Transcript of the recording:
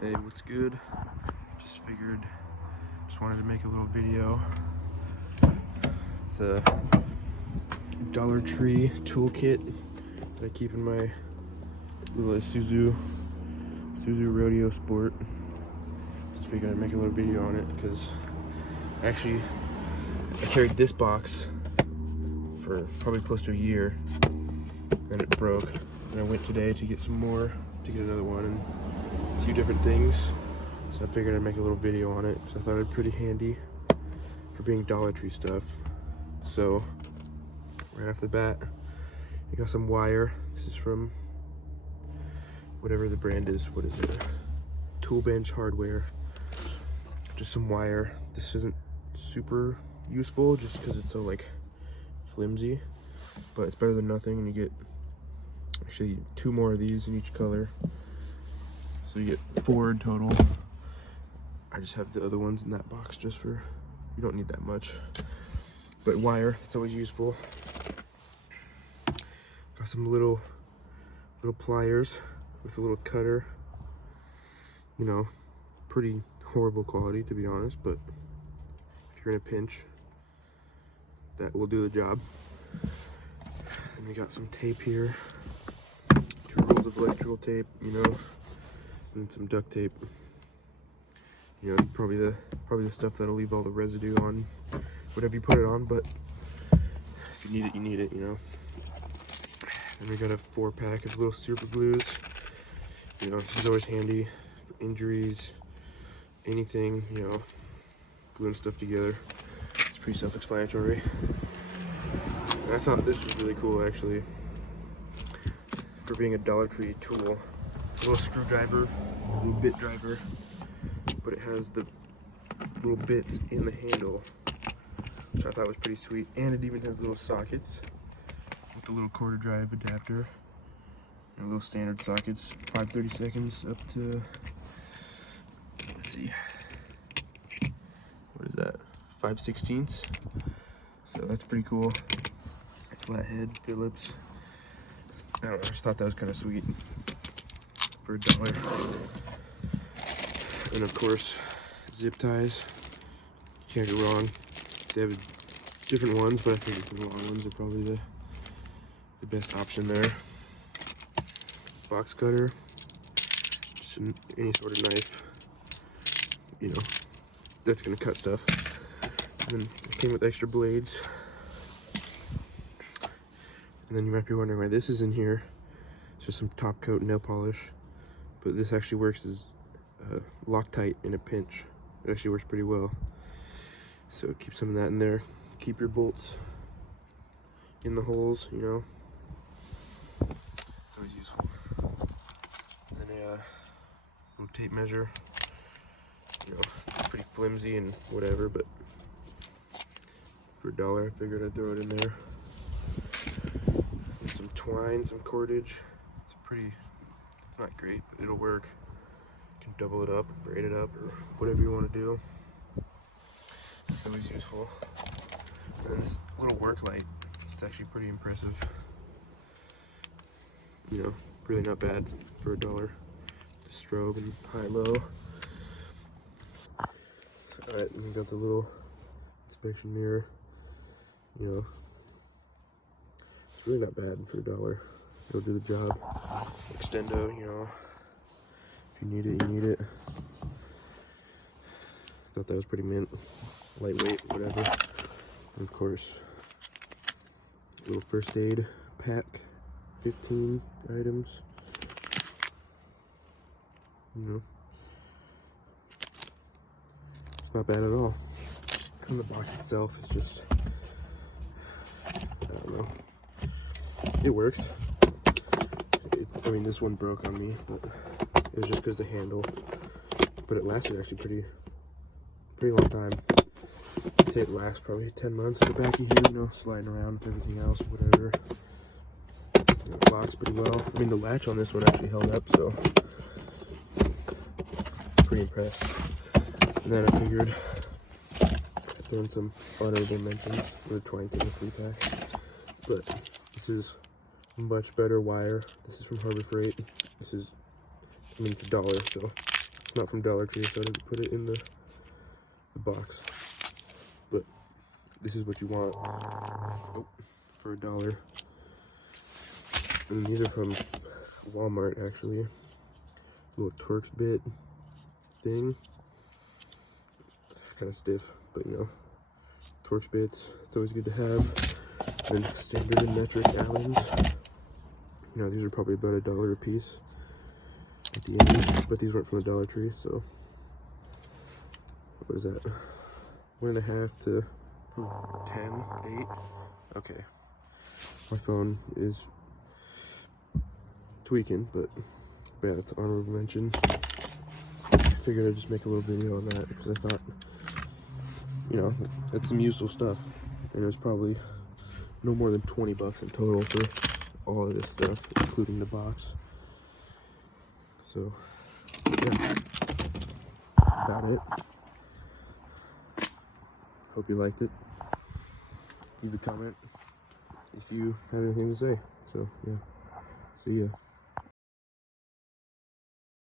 Hey, what's good? Just wanted to make a little video. It's a Dollar Tree toolkit that I keep in my little Isuzu Rodeo Sport. Just figured I'd make a little video on it because actually I carried this box for probably close to a year and it broke. And I went today to get some more, to get another one and a few different things. So I figured I'd make a little video on it because I thought it'd be pretty handy for being Dollar Tree stuff. So right off the bat, I got some wire. This is from whatever the brand is. What is it? Tool Bench Hardware. Just some wire. This isn't super useful just because it's so like flimsy, but it's better than nothing. And you get actually 2 more of these in each color, so you get 4 in total. I just have the other ones in that box just for, you don't need that much, but wire, it's always useful. Got some little pliers with a little cutter. You know, pretty horrible quality to be honest, but if you're in a pinch, that will do the job. And we got some tape here, 2 rolls of electrical tape, you know, and some duct tape. You know, probably the stuff that'll leave all the residue on whatever you put it on, but if you need it, you need it, you know. And we got a 4-pack of little super glues. You know, this is always handy for injuries, anything, you know, gluing stuff together. It's pretty self-explanatory. And I thought this was really cool actually, for being a Dollar Tree tool. A little screwdriver, a little bit driver, but it has the little bits in the handle, which I thought was pretty sweet. And it even has little sockets with the little quarter drive adapter and little standard sockets, 5/32 up to, let's see, what is that, 5/16. So that's pretty cool. Flathead Phillips. I don't know, I just thought that was kind of sweet for $1. And of course, zip ties. Can't go wrong. They have different ones, but I think the long ones are probably the best option there. Box cutter. Just any sort of knife, you know, that's gonna cut stuff. And then it came with extra blades. And then you might be wondering why this is in here. It's just some top coat nail polish, but this actually works as Loctite in a pinch. It actually works pretty well. So keep some of that in there. Keep your bolts in the holes, you know. It's always useful. And then a little tape measure. You know, it's pretty flimsy and whatever, but for $1, I figured I'd throw it in there. And some twine, some cordage. It's not great, but it'll work. You can double it up, braid it up, or whatever you want to do. It's always useful. And then this little work light, it's actually pretty impressive. You know, really not bad for $1. The strobe and high-low. Alright, and we got the little inspection mirror. You know, it's really not bad for $1. It'll do the job. Extendo, you know, if you need it, you need it. Thought that was pretty mint. Lightweight, whatever. And of course, a little first aid pack, 15 items. You know, it's not bad at all. And the box itself is just, I don't know, it works. I mean, this one broke on me, but it was just because the handle, but it lasted actually pretty long time. I'd say it lasts probably 10 months in the back of here, you know, sliding around with everything else, whatever. You know, it locks pretty well. I mean, the latch on this one actually held up, so pretty impressed. And then I figured I'd throw in some honorable mentions for the 20 in the 3-pack. But this is much better wire. This is from Harbor Freight. This is, I mean, it's $1, so not from Dollar Tree, so I didn't put it in the box. But this is what you want for $1. And these are from Walmart, actually. Little Torx bit thing. Kind of stiff, but you know, Torx bits, it's always good to have. And standard and metric Allens. You know, these are probably about $1 a piece at the end, but these weren't from a Dollar Tree, so what is that? 1.5 to 10, 8. Okay, my phone is tweaking, but yeah, that's an honorable mention. Figured I'd just make a little video on that because I thought, you know, that's some useful stuff. And there's probably no more than 20 bucks in total for all of this stuff, including the box. So, yeah, that's about it. Hope you liked it. Leave a comment if you have anything to say. So, yeah, see ya.